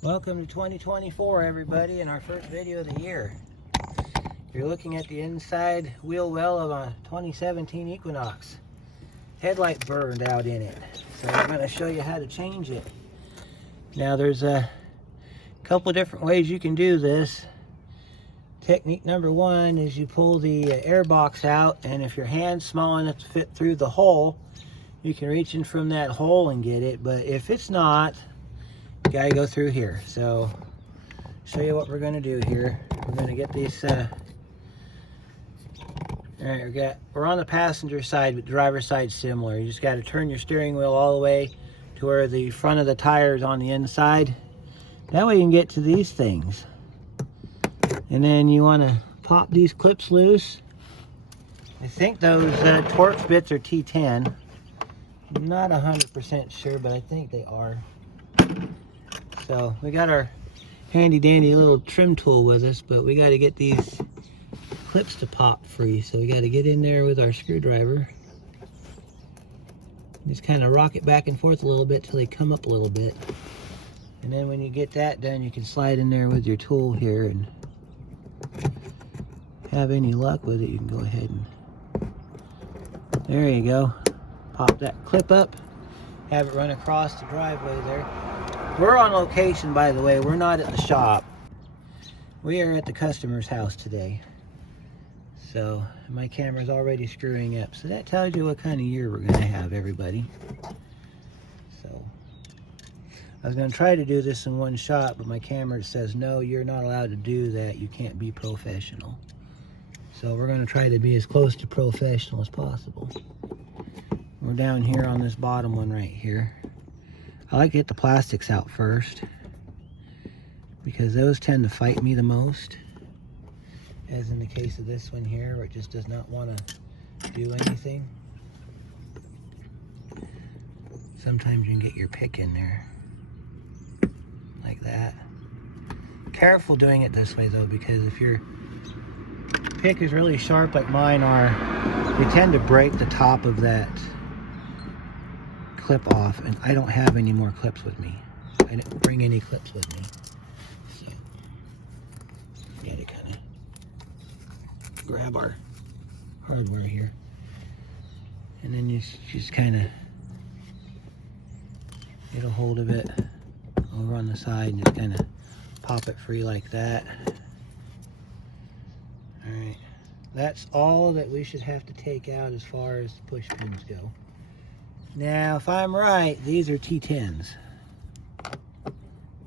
Welcome to 2024, everybody, and our first video of the year. You're looking at the inside wheel well of a 2017 Equinox. Headlight burned out in it, so I'm going to show you how to change it. Now, there's a couple different ways you can do this. Technique number one is you pull the air box out, and if your hand's small enough to fit through the hole, you can reach in from that hole and get it. But if it's not, you gotta go through here. So show you what we're going to do here. We're going to get these all right, we're on the passenger side, but driver's side similar. You just got to turn your steering wheel all the way to where the front of the tire is on the inside. That way you can get to these things. And then you want to pop these clips loose. I think those Torx bits are T10. I'm not 100% sure, but I think they are. So we got our handy dandy little trim tool with us, but we got to get these clips to pop free. So we got to get in there with our screwdriver. Just kind of rock it back and forth a little bit till they come up a little bit. And then when you get that done, you can slide in there with your tool here, and have any luck with it, you can go ahead and there you go. Pop that clip up, have it run across the driveway there. We're on location, by the way. We're not at the shop. We are at the customer's house today. So my camera's already screwing up. So that tells you what kind of year we're gonna have, everybody. So I was gonna try to do this in one shot, but my camera says, no, you're not allowed to do that. You can't be professional. So we're gonna try to be as close to professional as possible. We're down here on this bottom one right here. I like to get the plastics out first because those tend to fight me the most, as in the case of this one here, where it just does not want to do anything. Sometimes you can get your pick in there like that. Careful doing it this way though, because if your pick is really sharp like mine are, you tend to break the top of that clip off, and I don't have any more clips with me. I didn't bring any clips with me, so we gotta kind of grab our hardware here, and then you just kind of get a hold of it over on the side and just kind of pop it free like that. All right, that's all that we should have to take out as far as the push pins go. Now, if I'm right, these are T10s.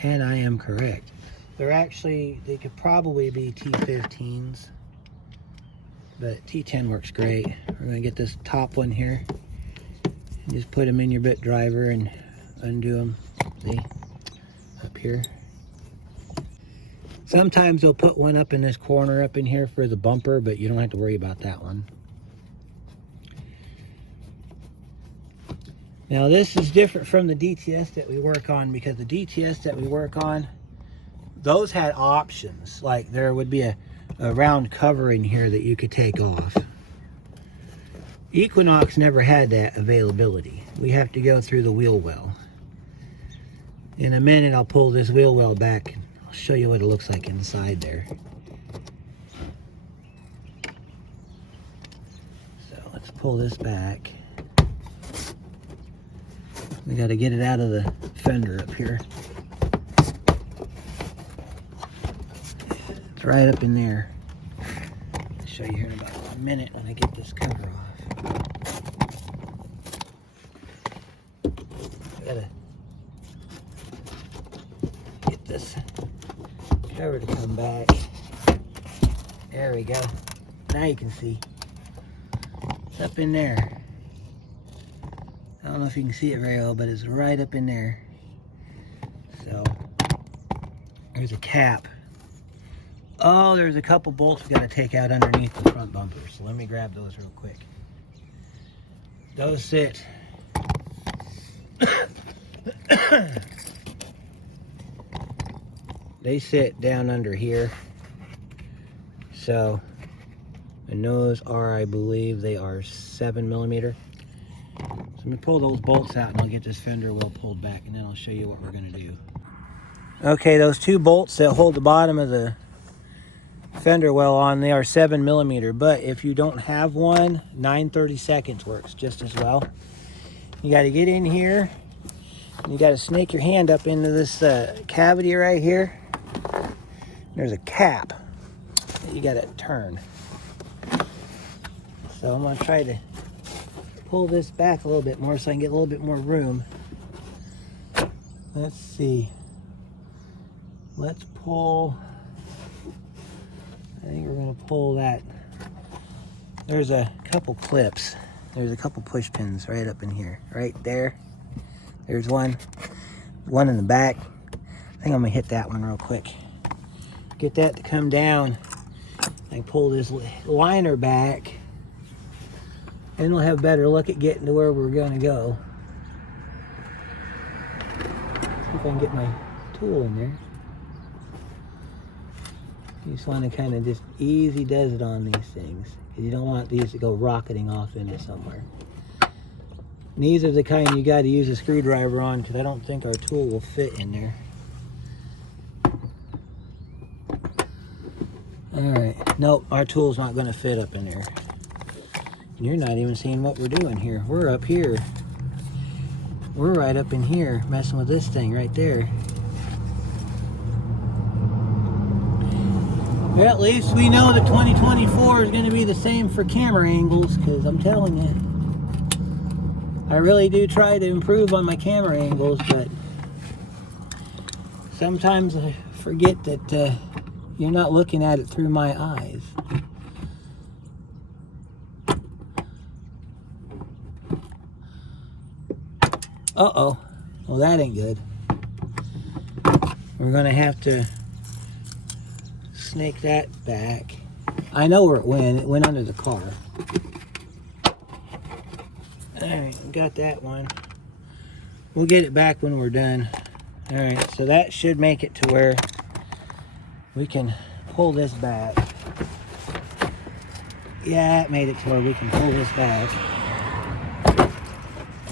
And I am correct. They could probably be T15s. But T10 works great. We're going to get this top one here. And just put them in your bit driver and undo them. See? Up here. Sometimes they'll put one up in this corner up in here for the bumper, but you don't have to worry about that one. Now this is different from the DTS that we work on, because the DTS that we work on, those had options. Like there would be a round cover in here that you could take off. Equinox never had that availability. We have to go through the wheel well. In a minute I'll pull this wheel well back and I'll show you what it looks like inside there. So let's pull this back. We got to get it out of the fender up here. It's right up in there. I'll show you here in about a minute when I get this cover off. I gotta get this cover to come back. There we go. Now you can see. It's up in there. I don't know if you can see it very well, but it's right up in there. So there's a cap. Oh, there's a couple bolts we got to take out underneath the front bumper. So let me grab those real quick. Those sit they sit down under here. So, and those are, I believe they are 7mm. So let me pull those bolts out and I'll get this fender well pulled back, and then I'll show you what we're going to do. Okay, those two bolts that hold the bottom of the fender well on, they are 7mm, but if you don't have one, 9/32 works just as well. You got to get in here, and you got to snake your hand up into this cavity right here. There's a cap that you got to turn. So I'm going to try to pull this back a little bit more so I can get a little bit more room. Let's see. Let's pull. I think we're going to pull that. There's a couple clips. There's a couple push pins right up in here. Right there. There's one. One in the back. I think I'm going to hit that one real quick. Get that to come down. And pull this liner back. And we'll have a better look at getting to where we're going to go. See if I can get my tool in there. You just want to kind of just easy does it on these things. Because you don't want these to go rocketing off into somewhere. And these are the kind you got to use a screwdriver on because I don't think our tool will fit in there. Alright, nope, our tool's not going to fit up in there. And you're not even seeing what we're doing here. We're up here. We're right up in here messing with this thing right there. Well, at least we know that 2024 is going to be the same for camera angles, because I'm telling you, I really do try to improve on my camera angles, but sometimes I forget that you're not looking at it through my eyes. Uh-oh. Well, that ain't good. We're going to have to snake that back. I know where it went. It went under the car. Alright, got that one. We'll get it back when we're done. Alright, so that should make it to where we can pull this back. Yeah, it made it to where we can pull this back.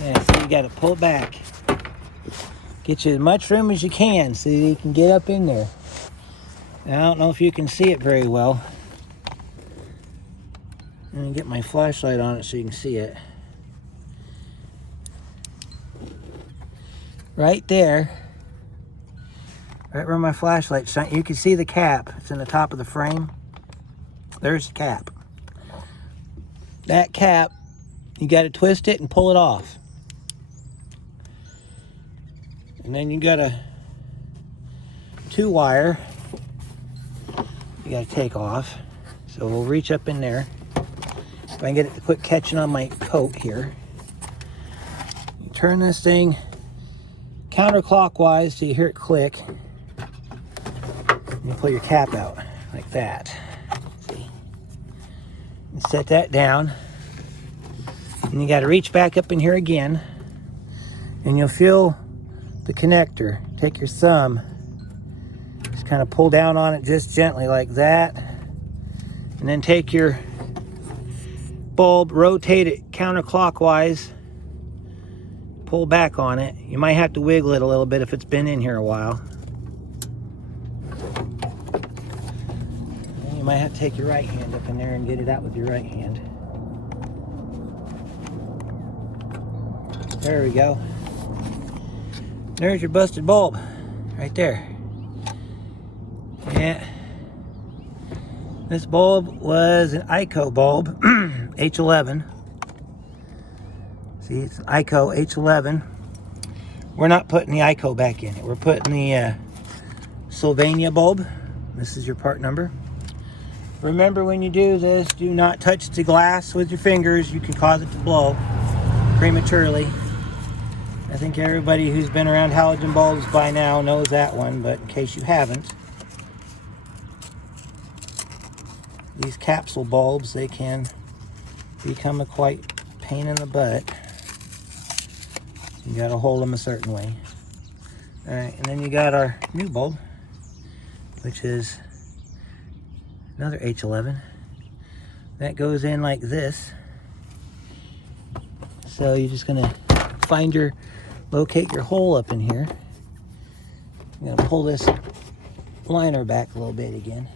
Yeah, so you got to pull it back. Get you as much room as you can so you can get up in there. Now, I don't know if you can see it very well. I'm going to get my flashlight on it so you can see it. Right there, right where my flashlight's shining, you can see the cap. It's in the top of the frame. There's the cap. That cap, you got to twist it and pull it off. And then you got a 2-wire you got to take off. So we'll reach up in there. If I can get it to quit catching on my coat here. You turn this thing counterclockwise so you hear it click. And you pull your cap out like that. See? And set that down. And you got to reach back up in here again. And you'll feel the connector. Take your thumb, just kind of pull down on it just gently like that, and then take your bulb, rotate it counterclockwise, pull back on it. You might have to wiggle it a little bit if it's been in here a while. And you might have to take your right hand up in there and get it out with your right hand. There we go. There's your busted bulb, right there. Yeah. This bulb was an ICO bulb, H11. See, it's an ICO H11. We're not putting the ICO back in it. We're putting the Sylvania bulb. This is your part number. Remember, when you do this, do not touch the glass with your fingers. You can cause it to blow prematurely. I think everybody who's been around halogen bulbs by now knows that one, but in case you haven't, these capsule bulbs, they can become a quite pain in the butt. You gotta hold them a certain way. All right, and then you got our new bulb, which is another H11. That goes in like this. So you're just gonna locate your hole up in here I'm going to pull this liner back a little bit again.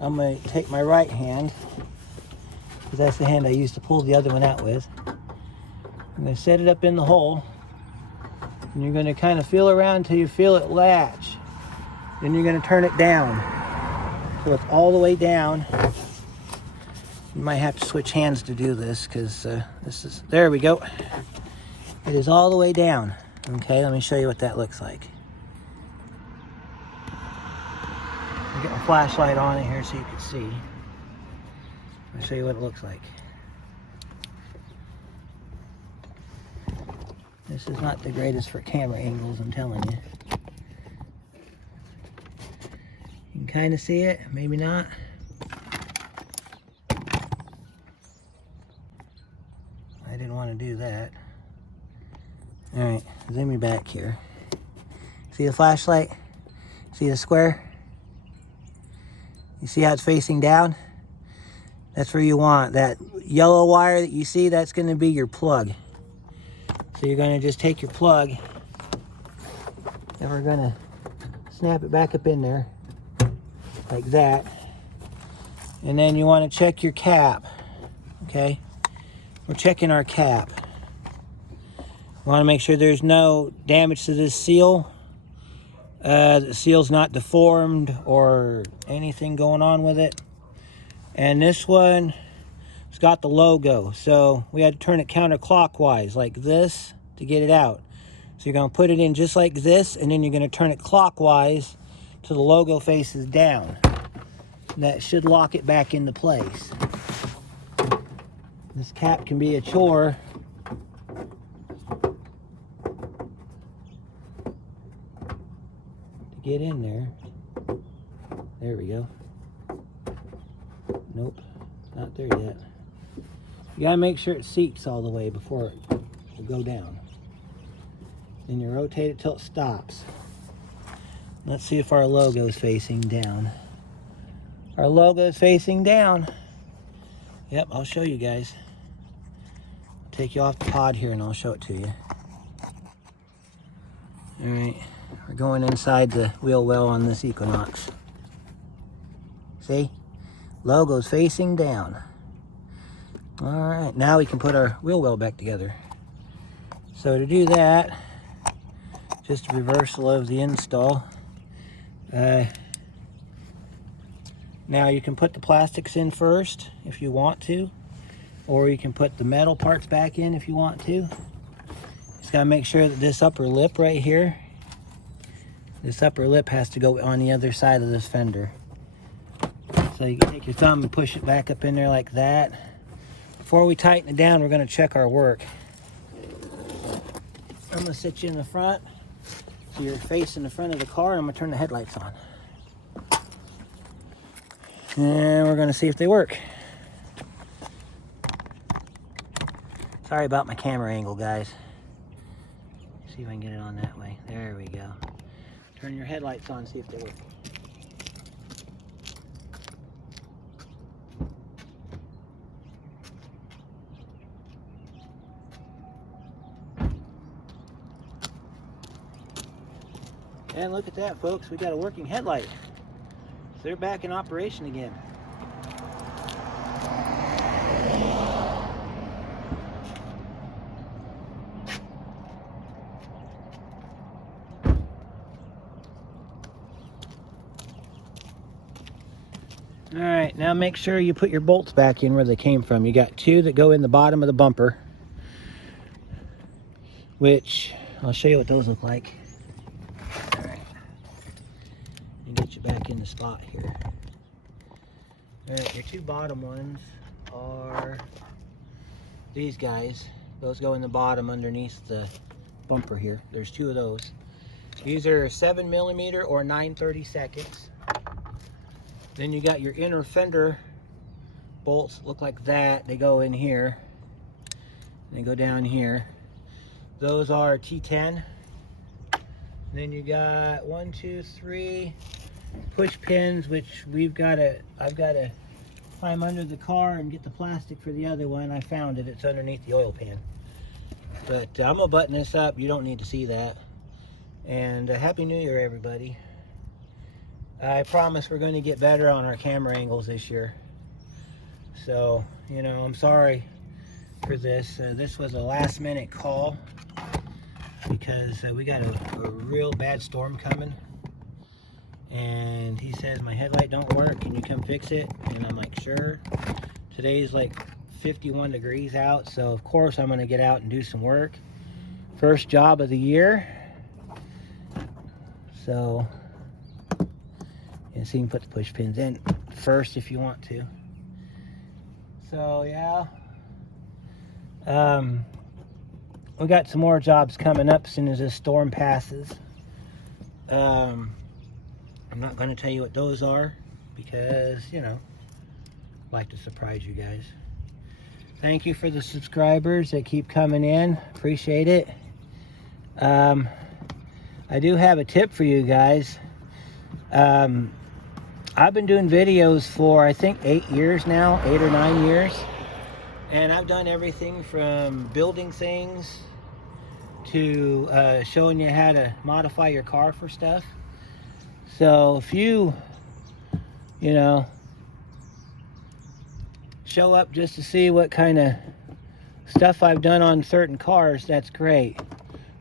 I'm going to take my right hand, because that's the hand I used to pull the other one out with. I'm going to set it up in the hole, and you're going to kind of feel around until you feel it latch. Then you're going to turn it down, so it's all the way down. You might have to switch hands to do this, because there we go. It is all the way down. Okay, let me show you what that looks like. I'll get my flashlight on it here so you can see. I'll show you what it looks like. This is not the greatest for camera angles, I'm telling you. You can kind of see it, maybe not. I didn't want to do that. Alright, zoom me back here. See the flashlight? See the square? You see how it's facing down? That's where you want. That yellow wire that you see, that's going to be your plug. So you're going to just take your plug, and we're going to snap it back up in there, like that. And then you want to check your cap, okay? We're checking our cap. We want to make sure there's no damage to this seal. The seal's not deformed or anything going on with it. And this one, it's got the logo. So we had to turn it counterclockwise like this to get it out. So you're going to put it in just like this, and then you're going to turn it clockwise till the logo faces down. That should lock it back into place. This cap can be a chore. Get in there. There we go. Nope, not there yet. You gotta make sure it seats all the way before it will go down. Then you rotate it till it stops. Let's see if our logo is facing down. Our logo is facing down. Yep, I'll show you guys. I'll take you off the pod here and I'll show it to you. All right. We're going inside the wheel well on this Equinox. See? Logo's facing down. Alright, now we can put our wheel well back together. So to do that, just a reversal of the install. Now you can put the plastics in first if you want to, or you can put the metal parts back in if you want to. Just gotta make sure that this upper lip right here, this upper lip has to go on the other side of this fender. So you can take your thumb and push it back up in there like that. Before we tighten it down, we're going to check our work. I'm going to sit you in the front so you're facing the front of the car. I'm going to turn the headlights on. And we're going to see if they work. Sorry about my camera angle, guys. See if I can get it on that way. There we go. Turn your headlights on, see if they work. And look at that, folks. We got a working headlight. So they're back in operation again. Alright, now make sure you put your bolts back in where they came from. You got two that go in the bottom of the bumper, which I'll show you what those look like. Alright, and get you back in the spot here. Alright, your two bottom ones are these guys. Those go in the bottom underneath the bumper here. There's two of those. These are 7mm or 9/32. Then you got your inner fender bolts, look like that. They go in here. They go down here. Those are T10. Then you got 1, 2, 3 push pins, which I've got to climb under the car and get the plastic for the other one. I found it. It's underneath the oil pan. But I'm gonna button this up. You don't need to see that. And Happy New Year, everybody. I promise we're going to get better on our camera angles this year. So, you know, I'm sorry for this. This was a last minute call because we got a real bad storm coming. And he says, my headlight don't work. Can you come fix it? And I'm like, sure. Today's like 51 degrees out. So, of course, I'm going to get out and do some work. First job of the year. So, and so you can put the push pins in first if you want to. So yeah, we got some more jobs coming up as soon as this storm passes. I'm not going to tell you what those are because, you know, I like to surprise you guys. Thank you for the subscribers that keep coming in. Appreciate it. I do have a tip for you guys. I've been doing videos for, I think, 8 years now, 8 or 9 years. And I've done everything from building things to showing you how to modify your car for stuff. So if you know, show up just to see what kind of stuff I've done on certain cars, that's great.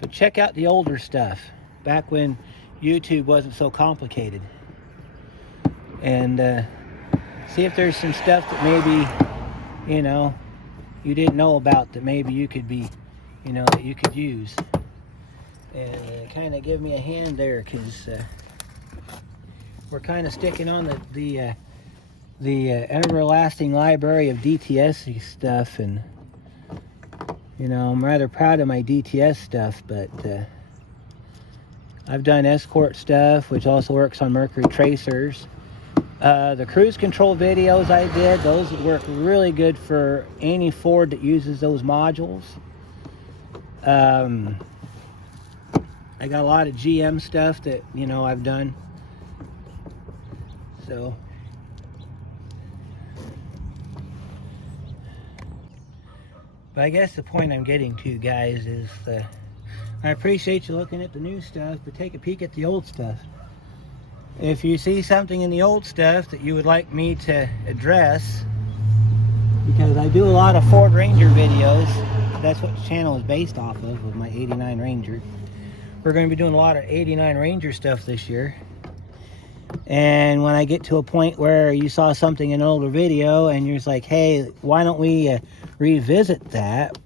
But check out the older stuff, back when YouTube wasn't so complicated. And see if there's some stuff that maybe, you know, you didn't know about that maybe you could be, you know, that you could use. And kind of give me a hand there, because we're kind of sticking on the everlasting library of DTS stuff. And, you know, I'm rather proud of my DTS stuff, but I've done Escort stuff, which also works on Mercury Tracers. The cruise control videos I did, those work really good for any Ford that uses those modules. I got a lot of GM stuff that, you know, I've done. So, but I guess the point I'm getting to, guys, is I appreciate you looking at the new stuff, but take a peek at the old stuff. If you see something in the old stuff that you would like me to address, because I do a lot of Ford Ranger videos, that's what the channel is based off of, with my 89 Ranger. We're going to be doing a lot of 89 Ranger stuff this year. And when I get to a point where you saw something in an older video and you're just like, hey, why don't we revisit that,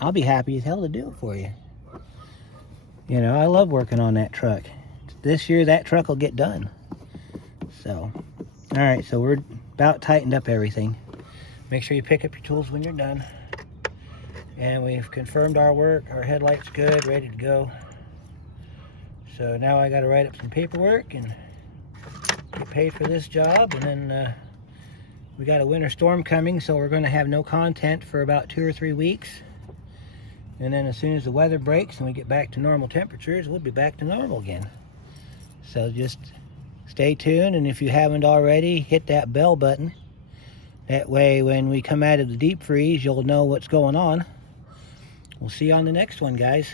I'll be happy as hell to do it for you. You know, I love working on that truck. This year that truck will get done. So, all right, so we're about tightened up everything. Make sure you pick up your tools when you're done. And we've confirmed our work. Our headlight's good, ready to go. So now I got to write up some paperwork and get paid for this job. And then we got a winter storm coming, so we're going to have no content for about 2 or 3 weeks. And then as soon as the weather breaks and we get back to normal temperatures, we'll be back to normal again. So just stay tuned, and if you haven't already, hit that bell button. That way when we come out of the deep freeze, you'll know what's going on. We'll see you on the next one, guys.